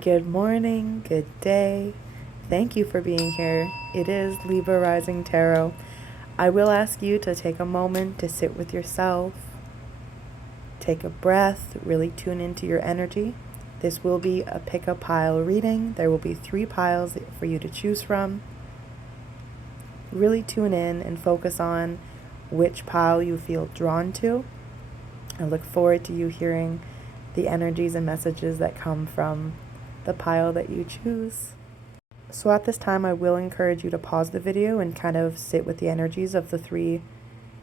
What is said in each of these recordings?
Good morning, good day. Thank you for being here. It is Libra Rising Tarot. I will ask you to take a moment to sit with yourself, take a breath, really tune into your energy. This will be a pick a pile reading. There will be 3 piles for you to choose from. Really tune in and focus on which pile you feel drawn to. I look forward to you hearing the energies and messages that come from the pile that you choose. So at this time, I will encourage you to pause the video and kind of sit with the energies of the 3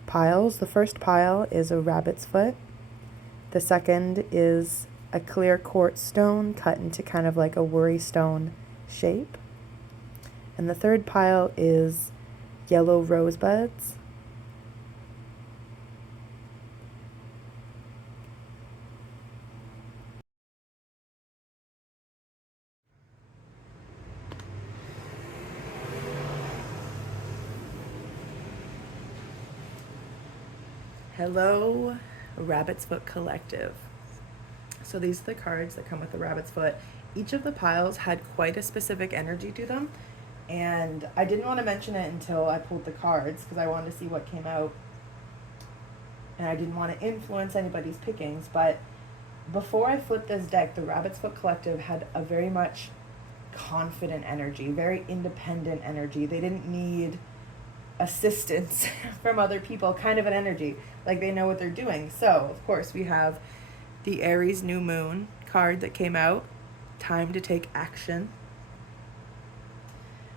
piles. The first pile is a rabbit's foot. The second is a clear quartz stone cut into kind of like a worry stone shape. And the third pile is yellow rosebuds. Hello, Rabbit's Foot Collective. So these are the cards that come with the Rabbit's Foot. Each of the piles had quite a specific energy to them, and I didn't want to mention it until I pulled the cards because I wanted to see what came out, and I didn't want to influence anybody's pickings. But before I flipped this deck, the Rabbit's Foot Collective had a very much confident energy, very independent energy. They didn't need assistance from other people, kind of an energy, like they know what they're doing. So, of course, we have the Aries New Moon card that came out, time to take action.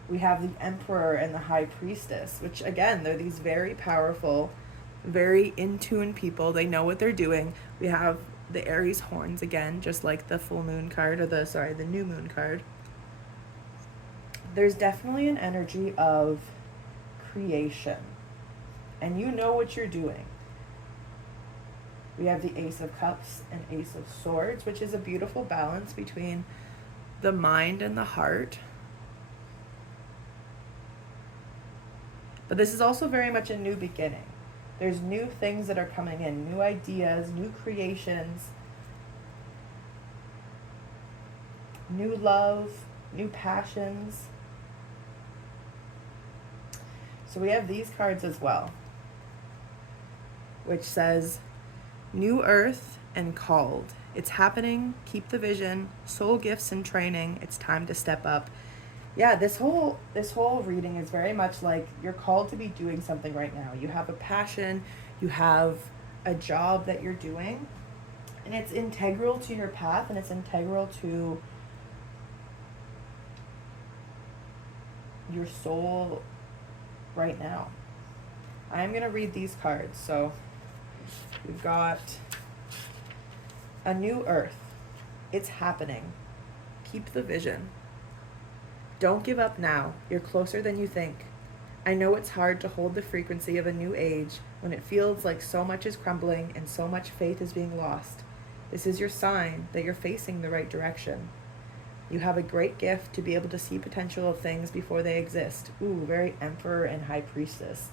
We have the Emperor and the High Priestess, which again, they're these very powerful, very in tune people. They know what they're doing. We have the Aries horns again, just like the full moon card, or the new moon card. There's definitely an energy of creation, and you know what you're doing. We have the Ace of Cups and Ace of Swords, which is a beautiful balance between the mind and the heart. But this is also very much a new beginning. There's new things that are coming in, new ideas, new creations, new love, new passions. So we have these cards as well, which says, New Earth and Called. It's happening. Keep the vision. Soul gifts and training. It's time to step up. Yeah, this whole reading is very much like you're called to be doing something right now. You have a passion. You have a job that you're doing, and it's integral to your path, and it's integral to your soul right now. I'm going to read these cards. So we've got a new earth. It's happening. Keep the vision. Don't give up now. You're closer than you think. I know it's hard to hold the frequency of a new age when it feels like so much is crumbling and so much faith is being lost. This is your sign that you're facing the right direction. You have a great gift to be able to see potential of things before they exist. Ooh, very Emperor and High Priestess.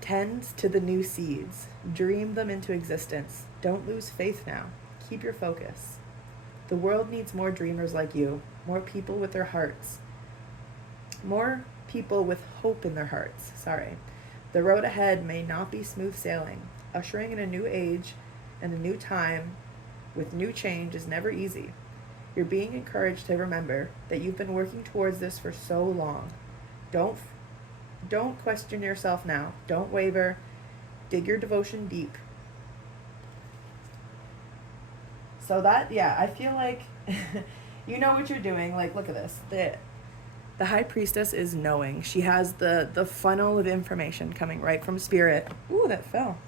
Tend to the new seeds. Dream them into existence. Don't lose faith now. Keep your focus. The world needs more dreamers like you, more people with their hearts. More people with hope in their hearts. The road ahead may not be smooth sailing. Ushering in a new age and a new time with new change is never easy. You're being encouraged to remember that you've been working towards this for so long. Don't question yourself now. Don't waver. Dig your devotion deep. So that, yeah, I feel like you know what you're doing. Like, look at this. The High Priestess is knowing. She has the funnel of information coming right from Spirit. Ooh, that fell.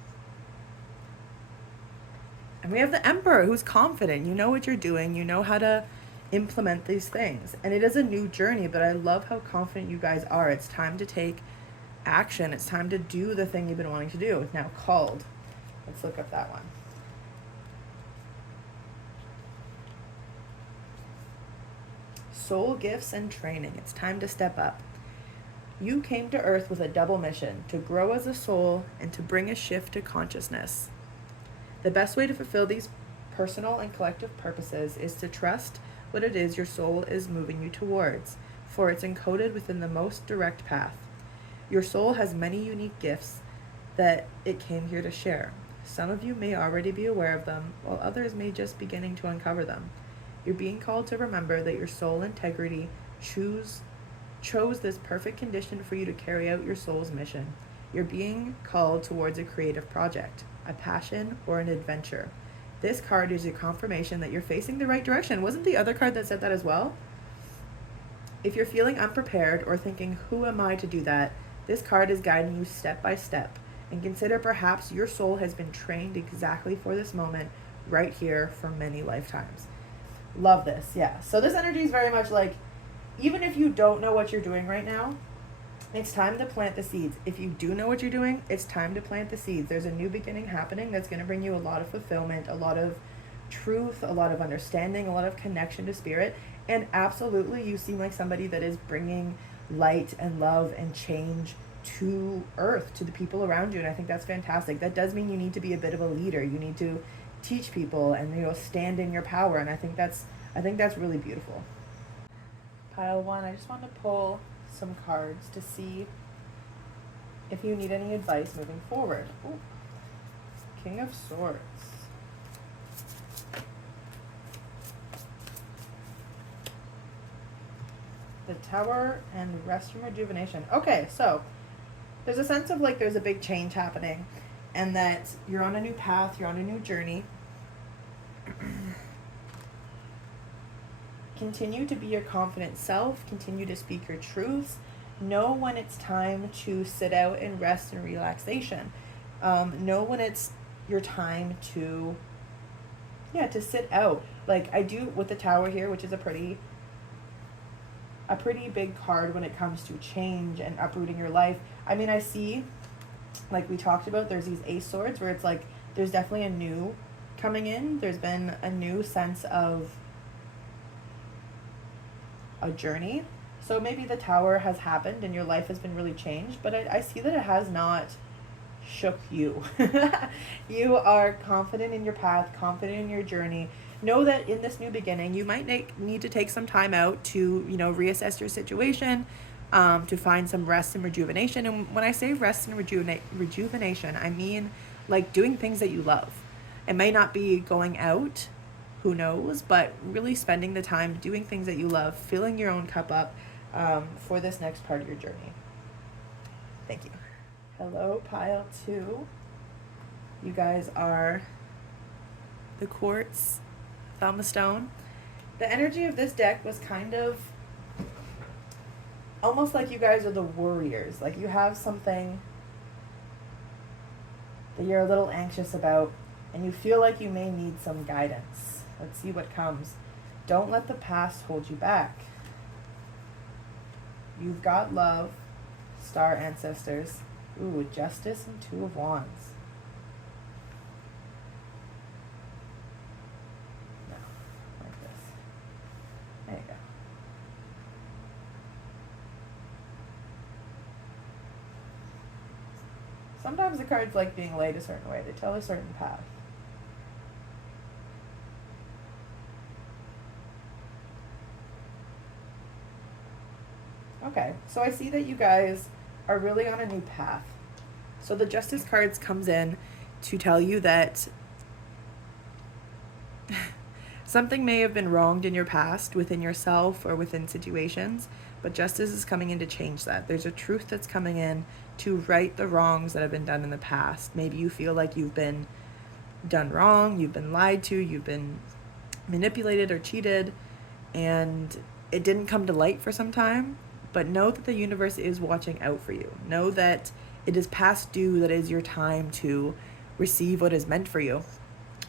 And we have the Emperor, who's confident. You know what you're doing. You know how to implement these things. And it is a new journey, but I love how confident you guys are. It's time to take action. It's time to do the thing you've been wanting to do. It's now called. Let's look up that one. Soul gifts and training. It's time to step up. You came to Earth with a double mission, to grow as a soul and to bring a shift to consciousness. The best way to fulfill these personal and collective purposes is to trust what it is your soul is moving you towards, for it's encoded within the most direct path. Your soul has many unique gifts that it came here to share. Some of you may already be aware of them, while others may just be beginning to uncover them. You're being called to remember that your soul integrity chose this perfect condition for you to carry out your soul's mission. You're being called towards a creative project, a passion, or an adventure. This card is a confirmation that you're facing the right direction. Wasn't the other card that said that as well? If you're feeling unprepared or thinking, who am I to do that? This card is guiding you step by step. And consider perhaps your soul has been trained exactly for this moment right here for many lifetimes. Love this. Yeah. So this energy is very much like, even if you don't know what you're doing right now, it's time to plant the seeds. If you do know what you're doing, it's time to plant the seeds. There's a new beginning happening that's going to bring you a lot of fulfillment, a lot of truth, a lot of understanding, a lot of connection to spirit. And absolutely, you seem like somebody that is bringing light and love and change to earth, to the people around you. And I think that's fantastic. That does mean you need to be a bit of a leader. You need to teach people and, stand in your power. And I think that's really beautiful. Pile 1, I just want to pull some cards to see if you need any advice moving forward. Ooh. King of Swords. The Tower and Rest from Rejuvenation. Okay, so there's a sense of like there's a big change happening and that you're on a new path, you're on a new journey. Continue to be your confident self. Continue to speak your truths. Know when it's time to sit out and rest and relaxation. Know when it's your time to sit out. Like I do with the Tower here, which is a pretty big card when it comes to change and uprooting your life. I mean, I see, like we talked about, there's these Ace Swords where it's like there's definitely a new coming in. There's been a new sense of a journey. So maybe the Tower has happened and your life has been really changed, but I see that it has not shook you. You are confident in your path, confident in your journey. Know that in this new beginning, you might need to take some time out to, reassess your situation, to find some rest and rejuvenation. And when I say rest and rejuvenation, I mean like doing things that you love. It may not be going out, who knows, but really spending the time doing things that you love, filling your own cup up for this next part of your journey. Thank you. Hello, Pile 2. You guys are the Quarts, Thumb Stone. The energy of this deck was kind of almost like you guys are the warriors. Like you have something that you're a little anxious about and you feel like you may need some guidance. Let's see what comes. Don't let the past hold you back. You've got love, Star Ancestors. Ooh, Justice and Two of Wands. No, like this. There you go. Sometimes the cards like being laid a certain way. They tell a certain path. Okay, so I see that you guys are really on a new path. So the Justice cards comes in to tell you that something may have been wronged in your past within yourself or within situations, but Justice is coming in to change that. There's a truth that's coming in to right the wrongs that have been done in the past. Maybe you feel like you've been done wrong, you've been lied to, you've been manipulated or cheated, and it didn't come to light for some time. But know that the universe is watching out for you. Know that it is past due, that it is your time to receive what is meant for you.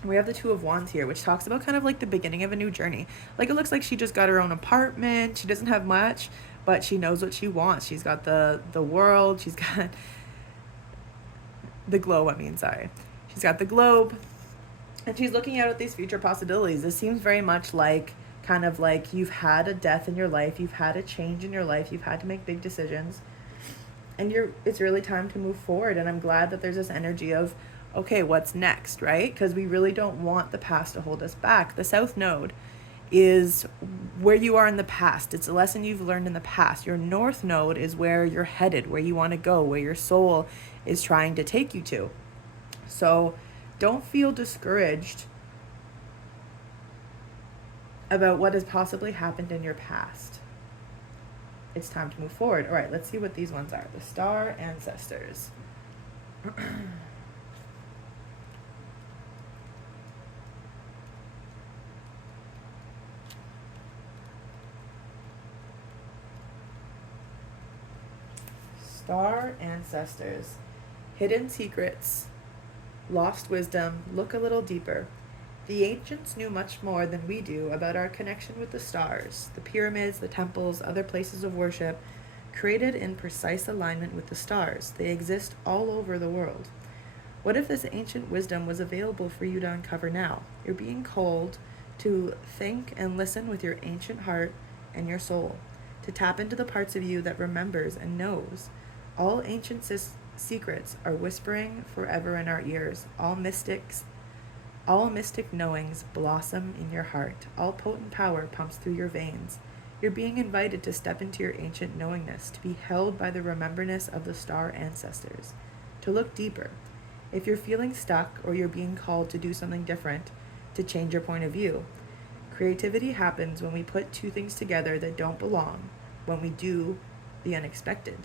We have the Two of Wands here, which talks about kind of like the beginning of a new journey. Like it looks like she just got her own apartment. She doesn't have much, but she knows what she wants. She's got the world. She's got the globe, She's got the globe. And she's looking out at these future possibilities. This seems very much like kind of like you've had a death in your life, you've had a change in your life, you've had to make big decisions, and it's really time to move forward. And I'm glad that there's this energy of Okay, what's next, right? Because we really don't want the past to hold us back. The South Node is where you are in the past. It's a lesson you've learned in the past. Your North Node is where you're headed, where you want to go, where your soul is trying to take you to. So don't feel discouraged about what has possibly happened in your past. It's time to move forward. All right, let's see what these ones are. The Star Ancestors. Star Ancestors. Hidden secrets, lost wisdom, look a little deeper. The ancients knew much more than we do about our connection with the stars, the pyramids, the temples, other places of worship, created in precise alignment with the stars. They exist all over the world. What if this ancient wisdom was available for you to uncover now? You're being called to think and listen with your ancient heart and your soul, to tap into the parts of you that remembers and knows. All ancient secrets are whispering forever in our ears. All mystic knowings blossom in your heart. All potent power pumps through your veins. You're being invited to step into your ancient knowingness, to be held by the rememberness of the star ancestors, to look deeper. If you're feeling stuck or you're being called to do something different, to change your point of view. Creativity happens when we put two things together that don't belong, when we do the unexpected.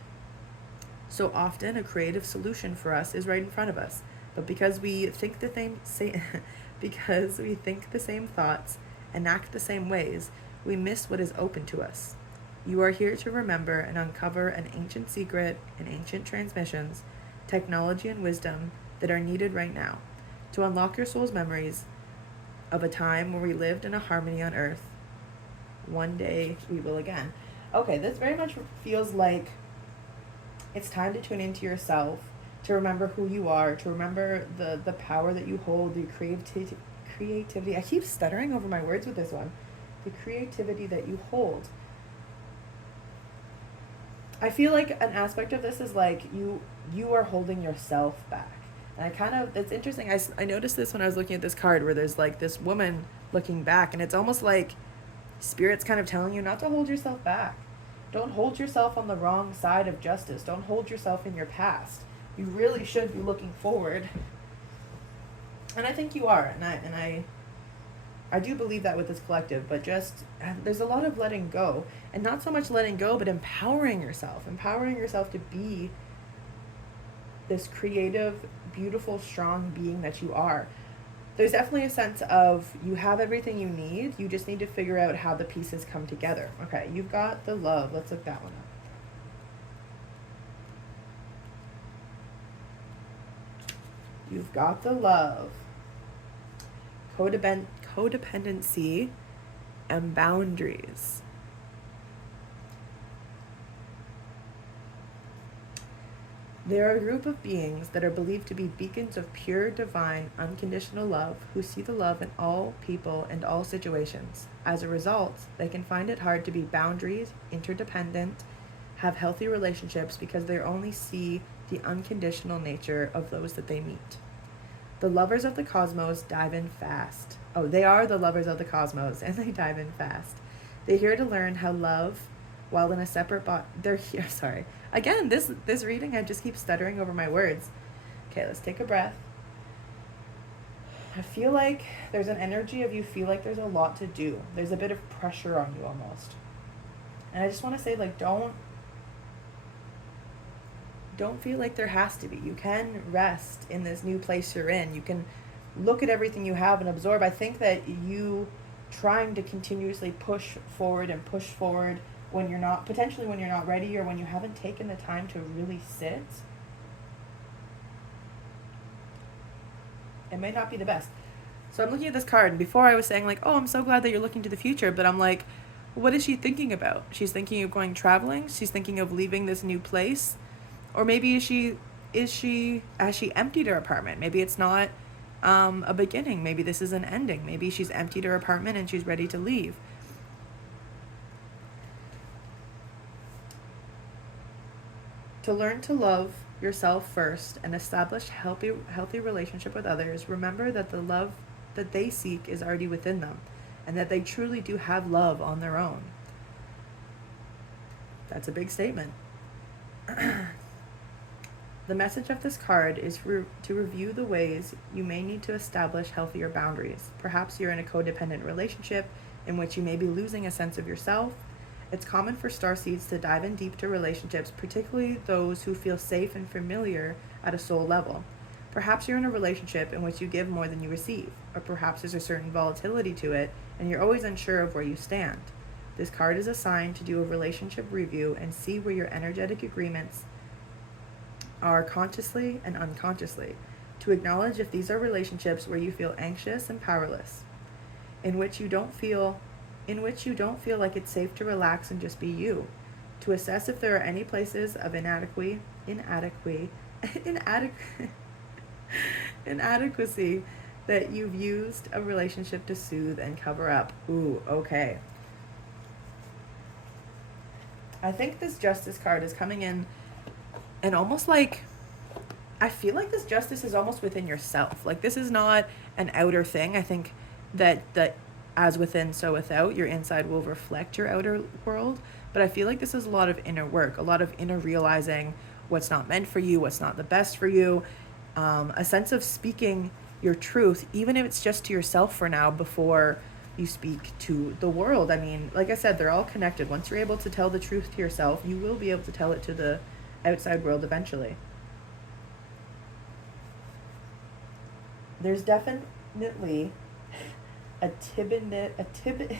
So often a creative solution for us is right in front of us, but because we think the same thoughts and act the same ways, we miss what is open to us. You are here to remember and uncover an ancient secret and ancient transmissions, technology and wisdom that are needed right now, to unlock your soul's memories of a time where we lived in a harmony on earth. One day we will again. Okay, this very much feels like it's time to tune into yourself, to remember who you are, to remember the power that you hold, the creativity. I keep stuttering over my words with this one. The creativity that you hold. I feel like an aspect of this is like you are holding yourself back. And it's interesting. I noticed this when I was looking at this card where there's like this woman looking back, and it's almost like Spirit's kind of telling you not to hold yourself back. Don't hold yourself on the wrong side of justice. Don't hold yourself in your past. You really should be looking forward. And I think you are. And I do believe that with this collective, but just there's a lot of letting go. And not so much letting go, but empowering yourself. Empowering yourself to be this creative, beautiful, strong being that you are. There's definitely a sense of you have everything you need. You just need to figure out how the pieces come together. Okay, you've got the love. Let's look that one up. You've got the love. Codependency and boundaries. There are a group of beings that are believed to be beacons of pure, divine, unconditional love who see the love in all people and all situations. As a result, they can find it hard to be boundaries, interdependent, have healthy relationships because they only see the unconditional nature of those that they meet. The lovers of the cosmos dive in fast. Oh, they are the lovers of the cosmos, and they dive in fast. They're here to learn how love, while in a separate they're here, sorry. Again, this reading, I just keep stuttering over my words. Okay, let's take a breath. I feel like there's an energy of you feel like there's a lot to do. There's a bit of pressure on you almost. And I just want to say, like, don't feel like there has to be. You can rest in this new place you're in. You can look at everything you have and absorb. I think that you trying to continuously push forward when you're not ready, or when you haven't taken the time to really sit, it may not be the best. So I'm looking at this card, and before I was saying like, oh, I'm so glad that you're looking to the future, but I'm like, what is she thinking about? She's thinking of going traveling. She's thinking of leaving this new place. Or maybe has she emptied her apartment? Maybe it's not a beginning. Maybe this is an ending. Maybe she's emptied her apartment and she's ready to leave. To learn to love yourself first and establish healthy relationship with others, remember that the love that they seek is already within them and that they truly do have love on their own. That's a big statement. The message of this card is to review the ways you may need to establish healthier boundaries. Perhaps you're in a codependent relationship in which you may be losing a sense of yourself. It's common for starseeds to dive in deep to relationships, particularly those who feel safe and familiar at a soul level. Perhaps you're in a relationship in which you give more than you receive, or perhaps there's a certain volatility to it and you're always unsure of where you stand. This card is a sign to do a relationship review and see where your energetic agreements are consciously and unconsciously, to acknowledge if these are relationships where you feel anxious and powerless, in which you don't feel like it's safe to relax and just be you, to assess if there are any places of inadequacy that you've used a relationship to soothe and cover up. Ooh, okay. I think this Justice card is coming in and almost like, I feel like this justice is almost within yourself. Like, this is not an outer thing. I think that as within, so without, your inside will reflect your outer world. But I feel like this is a lot of inner work, a lot of inner realizing what's not meant for you, what's not the best for you, a sense of speaking your truth, even if it's just to yourself for now before you speak to the world. I mean, like I said, they're all connected. Once you're able to tell the truth to yourself, you will be able to tell it to the outside world eventually. There's definitely a tibet.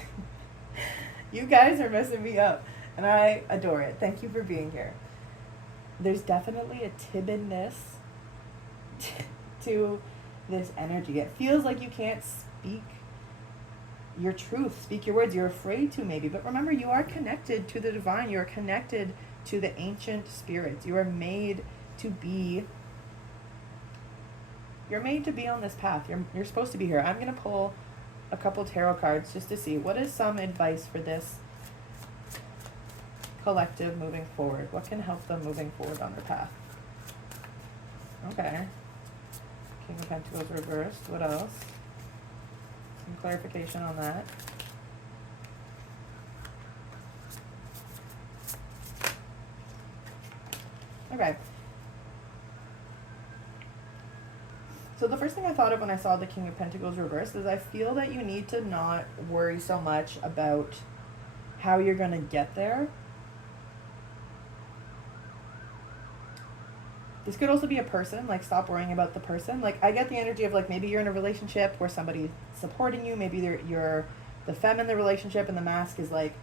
You guys are messing me up, and I adore it. Thank you for being here. There's definitely a timidness to this energy. It feels like you can't speak your truth, speak your words. You're afraid to, maybe, but remember, you are connected to the divine. You are connected to the ancient spirits. You are made to be. You're made to be on this path. You're supposed to be here. I'm gonna pull a couple tarot cards just to see what is some advice for this collective moving forward. What can help them moving forward on their path? Okay. King of Pentacles reversed. What else? Some clarification on that. Okay. So the first thing I thought of when I saw the King of Pentacles reversed is I feel that you need to not worry so much about how you're going to get there. This could also be a person, like, stop worrying about the person. Like, I get the energy of, like, maybe you're in a relationship where somebody's supporting you. Maybe you're the femme in the relationship and the mask is, like,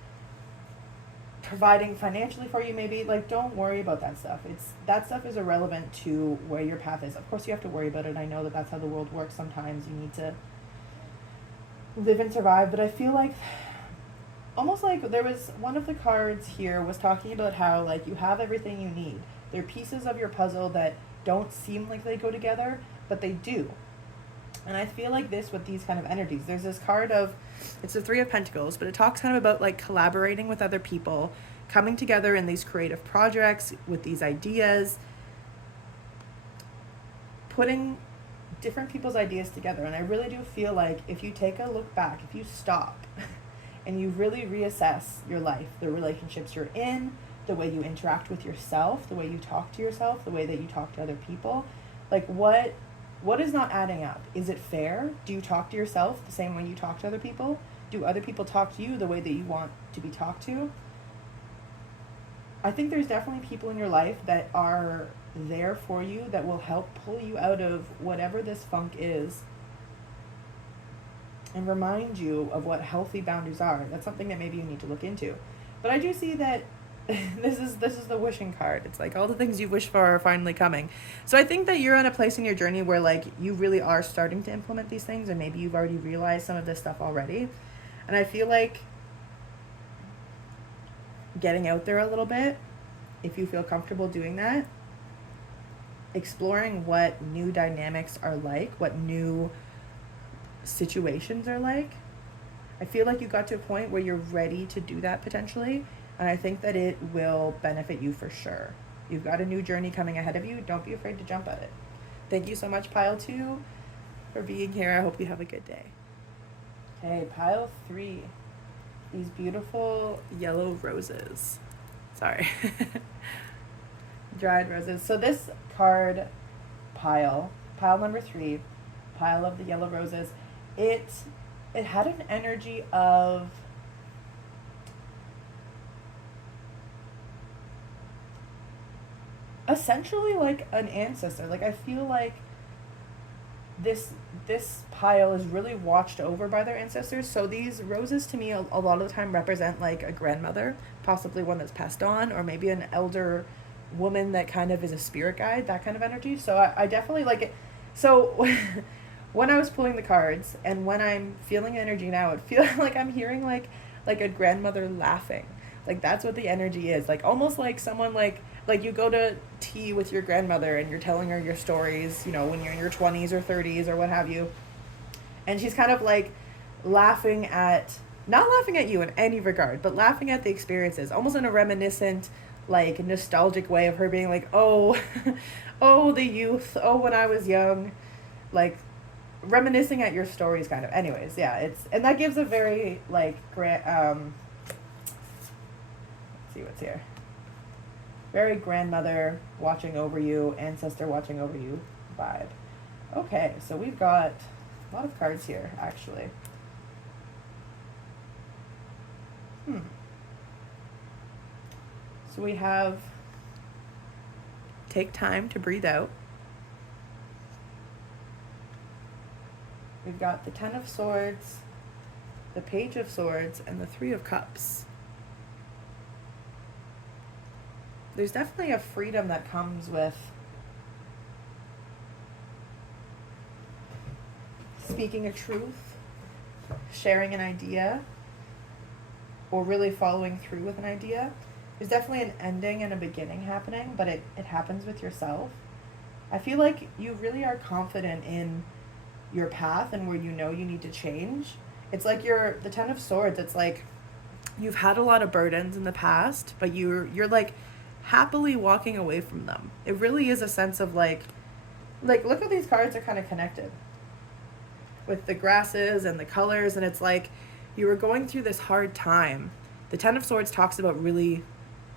providing financially for you. Maybe, like, don't worry about that stuff. That stuff is irrelevant to where your path is. Of course you have to worry about it. I know that that's how the world works. Sometimes you need to live and survive, but I feel like almost like there was one of the cards here was talking about how, like, you have everything you need. They're pieces of your puzzle that don't seem like they go together, but they do. And I feel like this with these kind of energies. There's this card of, it's the Three of Pentacles, but it talks kind of about, like, collaborating with other people, coming together in these creative projects with these ideas, putting different people's ideas together. And I really do feel like if you take a look back, if you stop and you really reassess your life, the relationships you're in, the way you interact with yourself, the way you talk to yourself, the way that you talk to other people, like, what is not adding up? Is it fair? Do you talk to yourself the same way you talk to other people? Do other people talk to you the way that you want to be talked to? I think there's definitely people in your life that are there for you, that will help pull you out of whatever this funk is and remind you of what healthy boundaries are. That's something that maybe you need to look into. But I do see that this is the wishing card. It's like all the things you wish for are finally coming. So I think that you're in a place in your journey where, like, you really are starting to implement these things, and maybe you've already realized some of this stuff already. And I feel like getting out there a little bit, if you feel comfortable doing that, exploring what new dynamics are like, what new situations are like. I feel like you got to a point where you're ready to do that potentially. And I think that it will benefit you for sure. You've got a new journey coming ahead of you. Don't be afraid to jump at it. Thank you so much, pile 2, for being here. I hope you have a good day. Okay, pile 3. These beautiful yellow roses. Sorry. Dried roses. So this card pile number 3, pile of the yellow roses, it had an energy of essentially like an ancestor. Like, I feel like this pile is really watched over by their ancestors. So these roses to me a lot of the time represent like a grandmother, possibly one that's passed on, or maybe an elder woman that kind of is a spirit guide, that kind of energy. So I definitely like it. So when I was pulling the cards and when I'm feeling energy now, it feels like I'm hearing like a grandmother laughing. Like, that's what the energy is. Like, almost like someone like you go to tea with your grandmother and you're telling her your stories, you know, when you're in your 20s or 30s or what have you. And she's kind of like laughing at, not laughing at you in any regard, but laughing at the experiences, almost in a reminiscent, like, nostalgic way of her being like, oh, oh, the youth, oh, when I was young, like, reminiscing at your stories, kind of. Anyways, yeah, and that gives a very, like, let's see what's here. Very grandmother watching over you, ancestor watching over you vibe. Okay, so we've got a lot of cards here, actually. So we have take time to breathe out. We've got the 10 of Swords, the Page of Swords, and the 3 of Cups. There's definitely a freedom that comes with speaking a truth, sharing an idea, or really following through with an idea. There's definitely an ending and a beginning happening, but it happens with yourself. I feel like you really are confident in your path and where you know you need to change. It's like the 10 of Swords, it's like you've had a lot of burdens in the past, but you're like happily walking away from them. It really is a sense of like look how these cards are kind of connected with the grasses and the colors, and it's like you were going through this hard time. The 10 of Swords talks about really,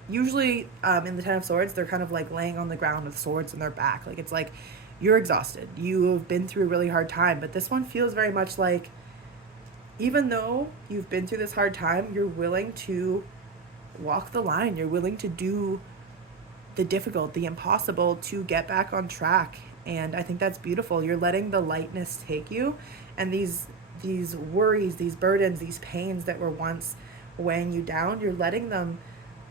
usually in the 10 of Swords, they're kind of like laying on the ground with swords in their back. Like, it's like you're exhausted. You've been through a really hard time, but this one feels very much like even though you've been through this hard time, you're willing to walk the line. You're willing to do the difficult, the impossible to get back on track. And I think that's beautiful. You're letting the lightness take you, and these worries, these burdens, these pains that were once weighing you down, you're letting them,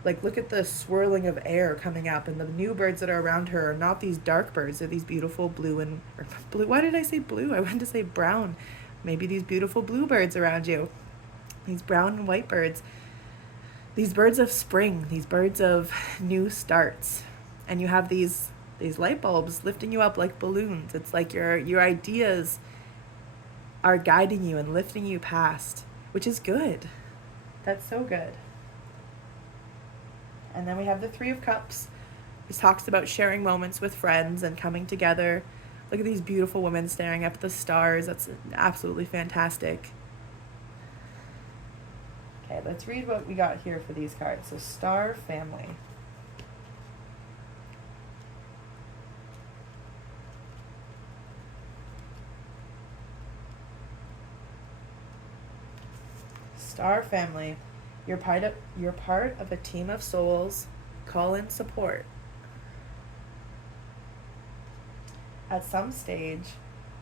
like, look at the swirling of air coming up, and the new birds that are around her are not these dark birds. They're these beautiful blue. Why did I say blue? I wanted to say brown. Maybe these beautiful blue birds around you, these brown and white birds, these birds of spring, these birds of new starts. And you have these light bulbs lifting you up like balloons. It's like your ideas are guiding you and lifting you past, which is good. That's so good. And then we have the 3 of Cups. This talks about sharing moments with friends and coming together. Look at these beautiful women staring up at the stars. That's absolutely fantastic. Okay, let's read what we got here for these cards. So, Star Family. Star Family. You're part of a team of souls. Call in support. At some stage,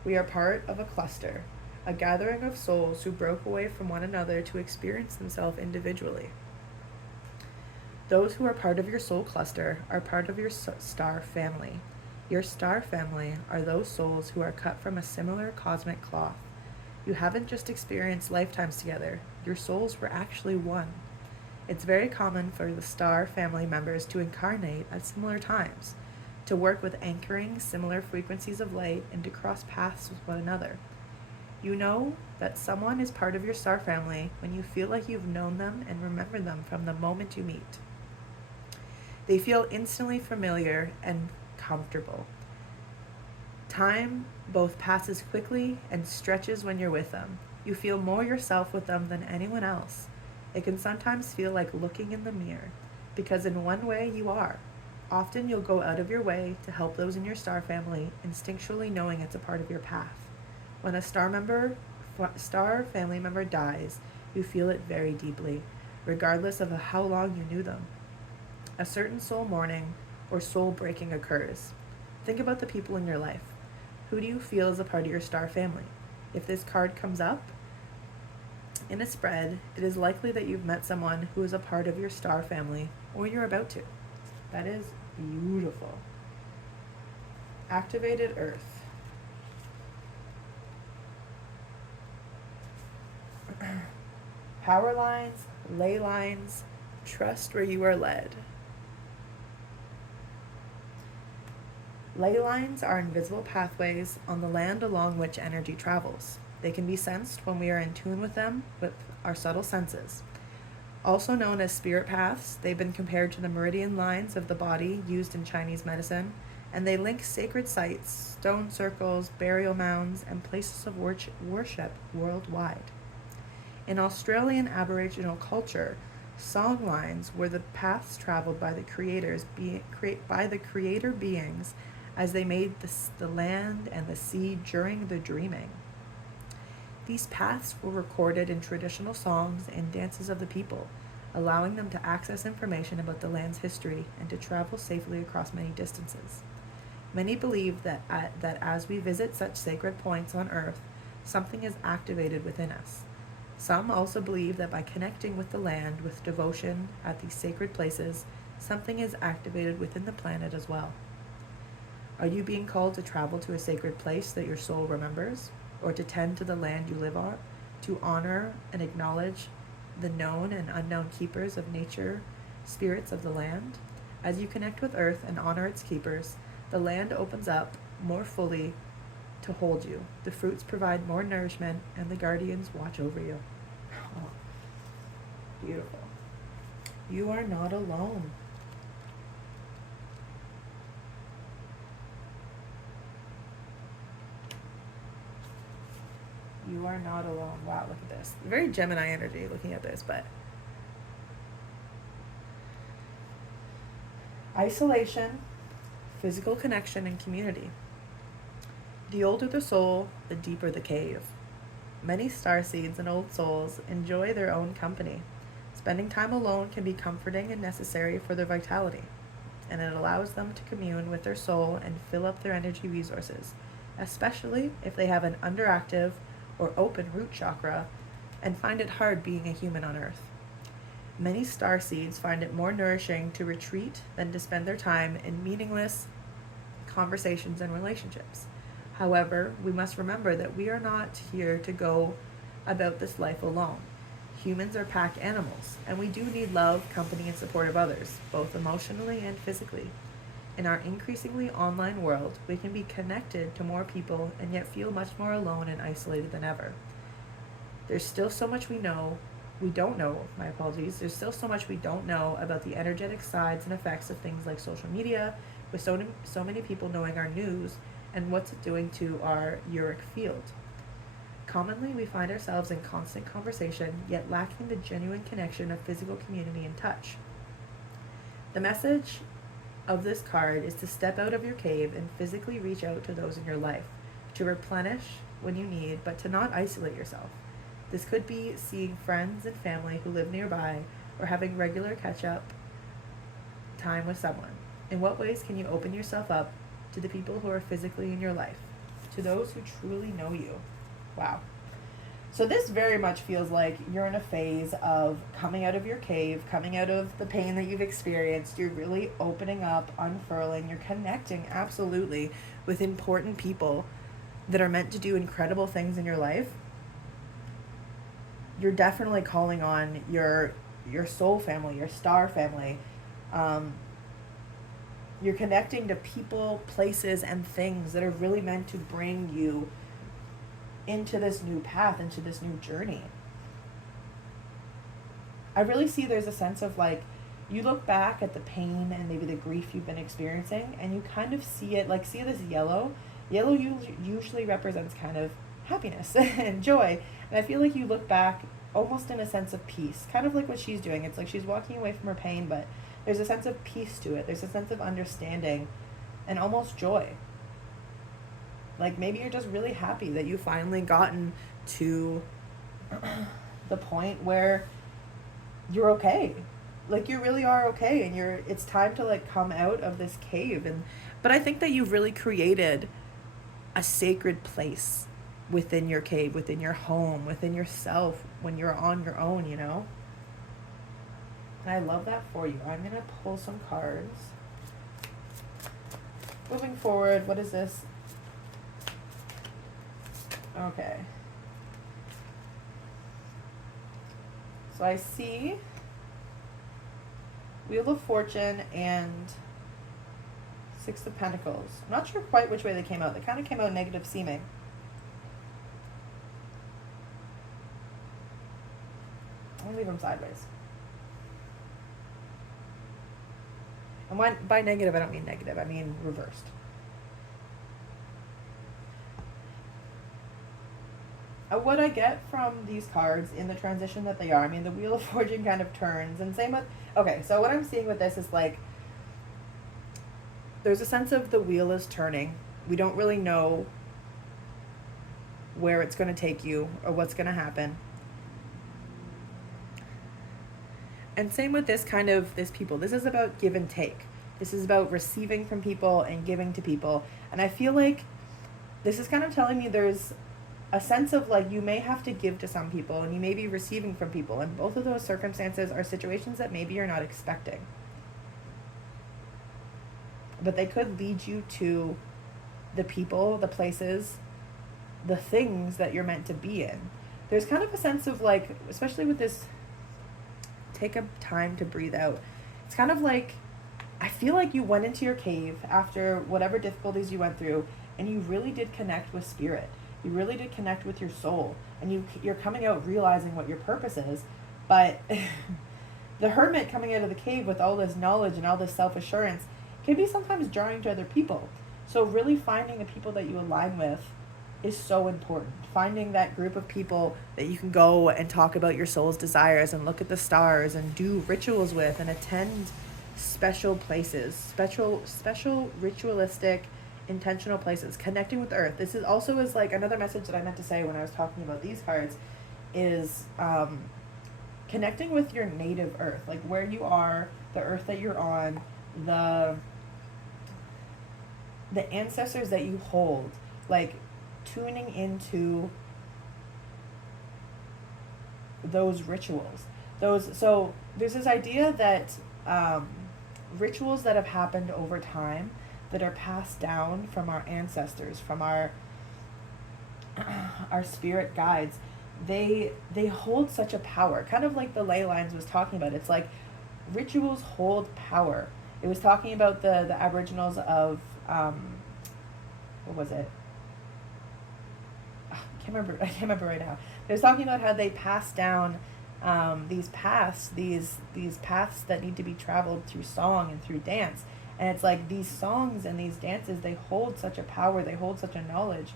we are part of a cluster, a gathering of souls who broke away from one another to experience themselves individually. Those who are part of your soul cluster are part of your star family. Your star family are those souls who are cut from a similar cosmic cloth. You haven't just experienced lifetimes together. Your souls were actually one. It's very common for the star family members to incarnate at similar times, to work with anchoring similar frequencies of light, and to cross paths with one another. You know that someone is part of your star family when you feel like you've known them and remember them from the moment you meet. They feel instantly familiar and comfortable. Time both passes quickly and stretches when you're with them. You feel more yourself with them than anyone else. It can sometimes feel like looking in the mirror, because in one way you are. Often you'll go out of your way to help those in your star family, instinctually knowing it's a part of your path. When a star family member dies, you feel it very deeply, regardless of how long you knew them. A certain soul mourning or soul breaking occurs. Think about the people in your life. Who do you feel is a part of your star family? If this card comes up in a spread, it is likely that you've met someone who is a part of your star family, or you're about to. That is beautiful. Activated Earth. Power lines, ley lines, trust where you are led. Ley lines are invisible pathways on the land along which energy travels. They can be sensed when we are in tune with them with our subtle senses. Also known as spirit paths, they've been compared to the meridian lines of the body used in Chinese medicine, and they link sacred sites, stone circles, burial mounds, and places of worship worldwide. In Australian Aboriginal culture, song lines were the paths traveled by the creator beings as they made the land and the sea during the dreaming. These paths were recorded in traditional songs and dances of the people, allowing them to access information about the land's history and to travel safely across many distances. Many believe that as we visit such sacred points on Earth, something is activated within us. Some also believe that by connecting with the land with devotion at these sacred places, something is activated within the planet as well. Are you being called to travel to a sacred place that your soul remembers, or to tend to the land you live on, to honor and acknowledge the known and unknown keepers of nature, spirits of the land? As you connect with Earth and honor its keepers, the land opens up more fully to hold you. The fruits provide more nourishment, and the guardians watch over you. Oh, beautiful. You are not alone. You are not alone. Wow, look at this. Very Gemini energy looking at this, but isolation, physical connection, and community. The older the soul, the deeper the cave. Many starseeds and old souls enjoy their own company. Spending time alone can be comforting and necessary for their vitality, and it allows them to commune with their soul and fill up their energy resources, especially if they have an underactive or open root chakra and find it hard being a human on Earth. Many starseeds find it more nourishing to retreat than to spend their time in meaningless conversations and relationships. However, we must remember that we are not here to go about this life alone. Humans are pack animals, and we do need love, company, and support of others, both emotionally and physically. In our increasingly online world, we can be connected to more people and yet feel much more alone and isolated than ever. There's still so much we don't know, There's still so much we don't know about the energetic sides and effects of things like social media, with so many people knowing our news and what's it doing to our auric field. Commonly, we find ourselves in constant conversation, yet lacking the genuine connection of physical community and touch. The message of this card is to step out of your cave and physically reach out to those in your life, to replenish when you need, but to not isolate yourself. This could be seeing friends and family who live nearby, or having regular catch-up time with someone. In what ways can you open yourself up to the people who are physically in your life, to those who truly know you? Wow. So this very much feels like you're in a phase of coming out of your cave, coming out of the pain that you've experienced. You're really opening up, unfurling. You're connecting absolutely with important people that are meant to do incredible things in your life. You're definitely calling on your soul family, your star family. You're connecting to people, places, and things that are really meant to bring you into this new path, into this new journey. I really see there's a sense of like you look back at the pain and maybe the grief you've been experiencing, and you kind of see it, like, see this yellow. Yellow usually represents kind of happiness and joy. And I feel like you look back almost in a sense of peace, kind of like what she's doing. It's like she's walking away from her pain, but there's a sense of peace to it. There's a sense of understanding and almost joy. Like, maybe you're just really happy that you finally gotten to the point where you're okay. Like, you really are okay, and it's time to, like, come out of this cave. But I think that you've really created a sacred place within your cave, within your home, within yourself, when you're on your own, you know? And I love that for you. I'm going to pull some cards. Moving forward, what is this? Okay. So I see Wheel of Fortune and Six of Pentacles. I'm not sure quite which way they came out. They kind of came out negative seeming. I'll leave them sideways. And by negative, I don't mean negative. I mean reversed. What I get from these cards in the transition that they are, I mean, the Wheel of Fortune kind of turns, and same with, okay, so what I'm seeing with this is, like, there's a sense of the wheel is turning. We don't really know where it's going to take you or what's going to happen. And same with this people. This is about give and take. This is about receiving from people and giving to people. And I feel like this is kind of telling me there's a sense of, like, you may have to give to some people and you may be receiving from people. And both of those circumstances are situations that maybe you're not expecting. But they could lead you to the people, the places, the things that you're meant to be in. There's kind of a sense of, like, especially with this, take a time to breathe out. It's kind of like, I feel like you went into your cave after whatever difficulties you went through, and you really did connect with spirit. You really did connect with your soul, and you're coming out realizing what your purpose is. But the hermit coming out of the cave with all this knowledge and all this self-assurance can be sometimes jarring to other people. So really finding the people that you align with is so important. Finding that group of people that you can go and talk about your soul's desires and look at the stars and do rituals with and attend special places, special ritualistic, intentional places, connecting with earth. This is also is like another message that I meant to say when I was talking about these cards is connecting with your native earth, like where you are, the earth that you're on, the ancestors that you hold, like tuning into those rituals. So there's this idea that rituals that have happened over time that are passed down from our ancestors, from our spirit guides, they hold such a power, kind of like the ley lines was talking about. It's like rituals hold power. It was talking about the Aboriginals of what was it? I can't remember right now. It was talking about how they pass down these paths that need to be traveled through song and through dance. And it's like these songs and these dances, they hold such a power, they hold such a knowledge.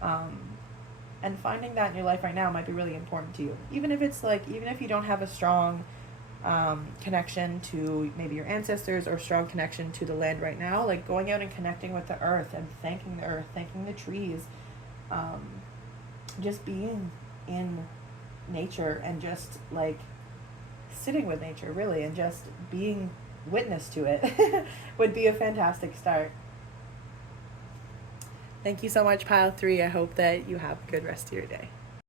And finding that in your life right now might be really important to you. Even if you don't have a strong connection to maybe your ancestors or strong connection to the land right now, like going out and connecting with the earth and thanking the earth, thanking the trees, just being in nature and just like sitting with nature really and just being witness to it would be a fantastic start. Thank you so much, Pile 3. I hope that you have a good rest of your day.